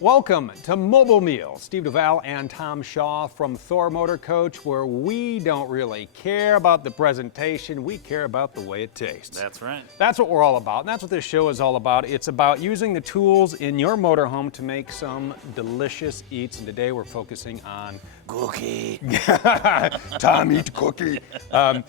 Welcome to Mobile Meal. Steve Duval and Tom Shaw from Thor Motor Coach, where we don't really care about the presentation, we care about the way it tastes. That's right. That's what we're all about, and that's what this show is all about. It's about using the tools in your motorhome to make some delicious eats, and today we're focusing on cookie. Tom, eat cookie. And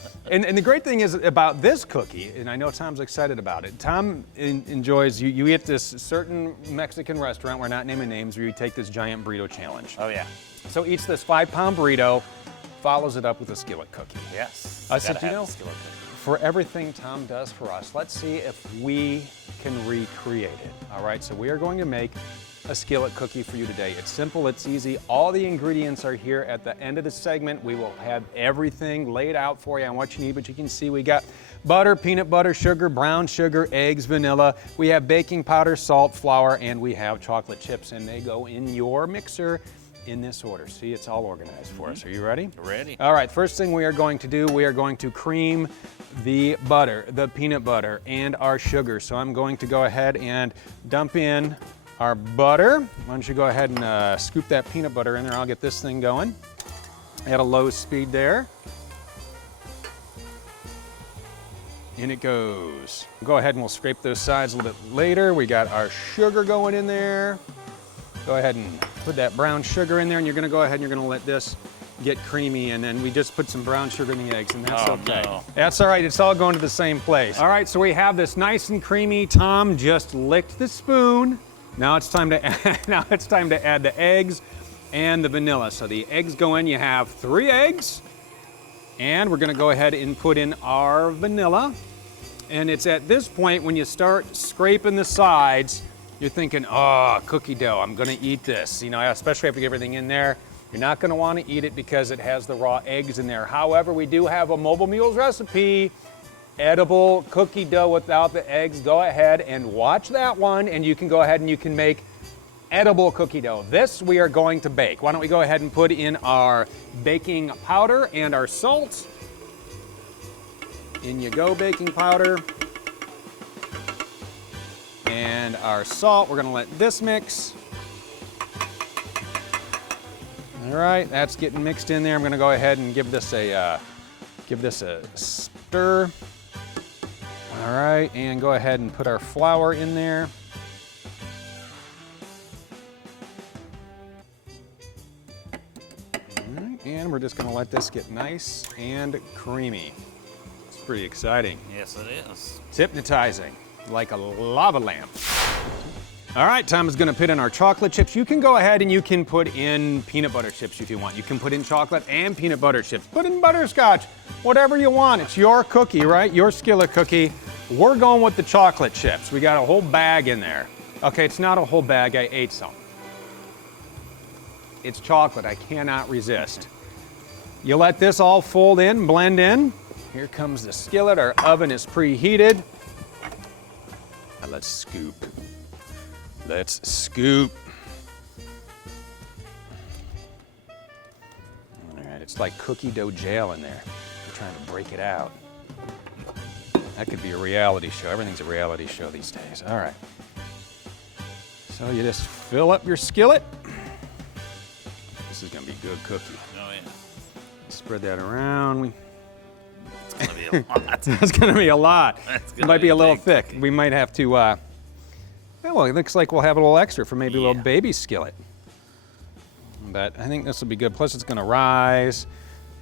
the great thing is about this cookie, and I know Tom's excited about it. Tom enjoys, you eat this certain Mexican restaurant, we're not naming names, where you take this giant burrito challenge. Oh yeah. So eats this 5-pound burrito, follows it up with a skillet cookie. Yes. I said, you know, for everything Tom does for us, let's see if we can recreate it. All right, so we are going to make a skillet cookie for you today. It's simple, it's easy. All the ingredients are here at the end of the segment. We will have everything laid out for you on what you need, but you can see we got butter, peanut butter, sugar, brown sugar, eggs, vanilla. We have baking powder, salt, flour, and we have chocolate chips, and they go in your mixer in this order. See, it's all organized for us. Are you ready? Ready. All right, first thing we are going to do, we are going to cream the butter, the peanut butter, and our sugar. So I'm going to go ahead and dump in our butter. Why don't you go ahead and scoop that peanut butter in there. I'll get this thing going at a low speed there. In it goes. Go ahead and we'll scrape those sides a little bit later. We got our sugar going in there. Go ahead and put that brown sugar in there, and you're gonna go ahead and you're gonna let this get creamy, and then we just put some brown sugar in the eggs, and that's okay. No. That's all right, it's all going to the same place. All right, so we have this nice and creamy. Tom just licked the spoon. Now it's time to add the eggs and the vanilla. So the eggs go in, you have 3 eggs, and we're gonna go ahead and put in our vanilla. And it's at this point when you start scraping the sides, you're thinking, oh, cookie dough, I'm gonna eat this. You know, especially after you get everything in there. You're not gonna wanna eat it because it has the raw eggs in there. However, we do have a Mobile Meals recipe, edible cookie dough without the eggs. Go ahead and watch that one, and you can go ahead and you can make edible cookie dough. This we are going to bake. Why don't we go ahead and put in our baking powder and our salt. In you go, baking powder. And our salt, we're gonna let this mix. All right, that's getting mixed in there. I'm gonna go ahead and give this a stir. All right, and go ahead and put our flour in there. All right, and we're just gonna let this get nice and creamy. It's pretty exciting. Yes, it is. It's hypnotizing, like a lava lamp. All right, Tom is gonna put in our chocolate chips. You can go ahead and you can put in peanut butter chips if you want. You can put in chocolate and peanut butter chips. Put in butterscotch, whatever you want. It's your cookie, right? Your skillet cookie. We're going with the chocolate chips. We got a whole bag in there. Okay, it's not a whole bag, I ate some. It's chocolate, I cannot resist. You let this all fold in, blend in. Here comes the skillet, our oven is preheated. Now let's scoop. Let's scoop. All right, it's like cookie dough jail in there. We're trying to break it out. That could be a reality show. Everything's a reality show these days. All right. So you just fill up your skillet. This is gonna be good cookie. Oh yeah. Spread that around. It's gonna be a lot. It's gonna be a lot. It might be a little thick. Cookie. We might have to, well, it looks like we'll have a little extra for maybe a little baby skillet. But I think this will be good. Plus it's gonna rise.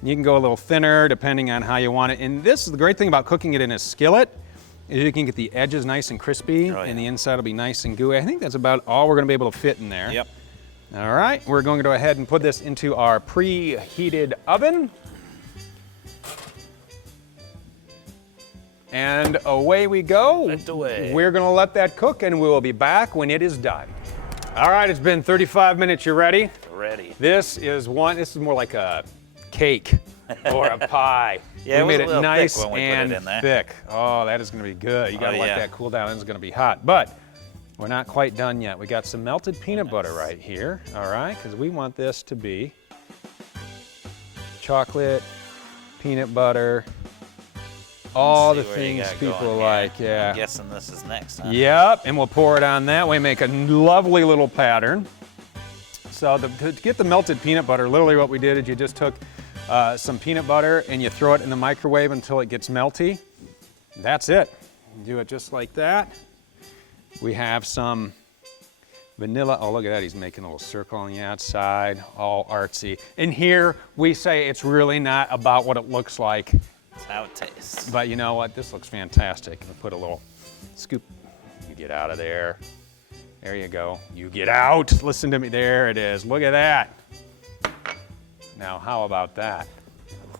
You can go a little thinner depending on how you want it. And this is the great thing about cooking it in a skillet is you can get the edges nice and crispy and the inside will be nice and gooey. I think that's about all we're gonna be able to fit in there. Yep. All right, we're going to go ahead and put this into our preheated oven. And away we go. Lift away. We're gonna let that cook and we will be back when it is done. All right, it's been 35 minutes, you ready? Ready. This is more like a cake or a pie. Yeah, we it made was it a little nice thick when we and put it in there. thick. Oh, that is gonna be good. You gotta let that cool down, it's gonna be hot. But we're not quite done yet. We got some melted peanut butter right here, all right? Because we want this to be chocolate, peanut butter, all the See where you things got people going here. like, yeah. I'm guessing this is next, huh? Yep, and we'll pour it on that way, make a lovely little pattern. So to get the melted peanut butter, literally what we did is you just took some peanut butter and you throw it in the microwave until it gets melty. That's it. Do it just like that. We have some vanilla. Oh, look at that. He's making a little circle on the outside, all artsy. And here we say it's really not about what it looks like. That's how it tastes. But you know what? This looks fantastic. We'll put a little scoop. You get out of there. There you go. You get out. Listen to me. There it is. Look at that. Now, how about that?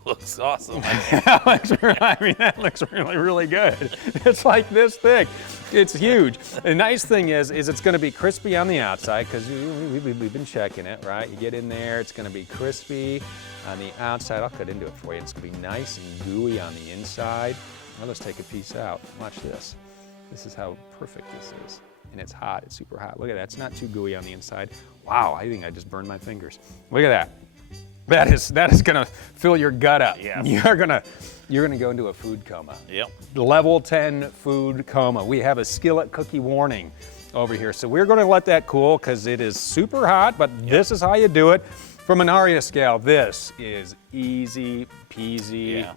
Looks awesome. I mean, that looks really, really good. It's like this thick. It's huge. The nice thing is it's going to be crispy on the outside because we've been checking it, right? You get in there, it's going to be crispy on the outside. I'll cut into it for you. It's going to be nice and gooey on the inside. Now let's take a piece out. Watch this. This is how perfect this is. And it's hot. It's super hot. Look at that. It's not too gooey on the inside. Wow, I think I just burned my fingers. Look at that. That is gonna fill your gut up. Yes. You're gonna go into a food coma. Yep. Level 10 food coma. We have a skillet cookie warning over here. So we're gonna let that cool because it is super hot, but this is how you do it. From an ARIA scale, this is easy peasy. Yeah.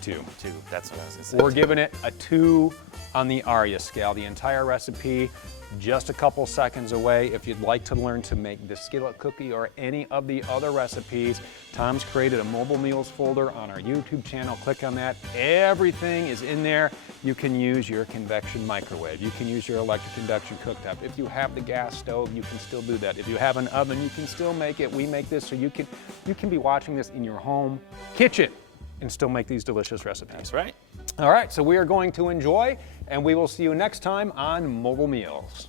2. 2. That's what I was gonna say. We're giving it a 2 on the ARIA scale. The entire recipe, just a couple seconds away. If you'd like to learn to make the skillet cookie or any of the other recipes, Tom's created a mobile meals folder on our YouTube channel. Click on that. Everything is in there. You can use your convection microwave. You can use your electric induction cooktop. If you have the gas stove, you can still do that. If you have an oven, you can still make it. We make this so you can be watching this in your home kitchen and still make these delicious recipes. That's right. All right, so we are going to enjoy, and we will see you next time on Mobile Meals.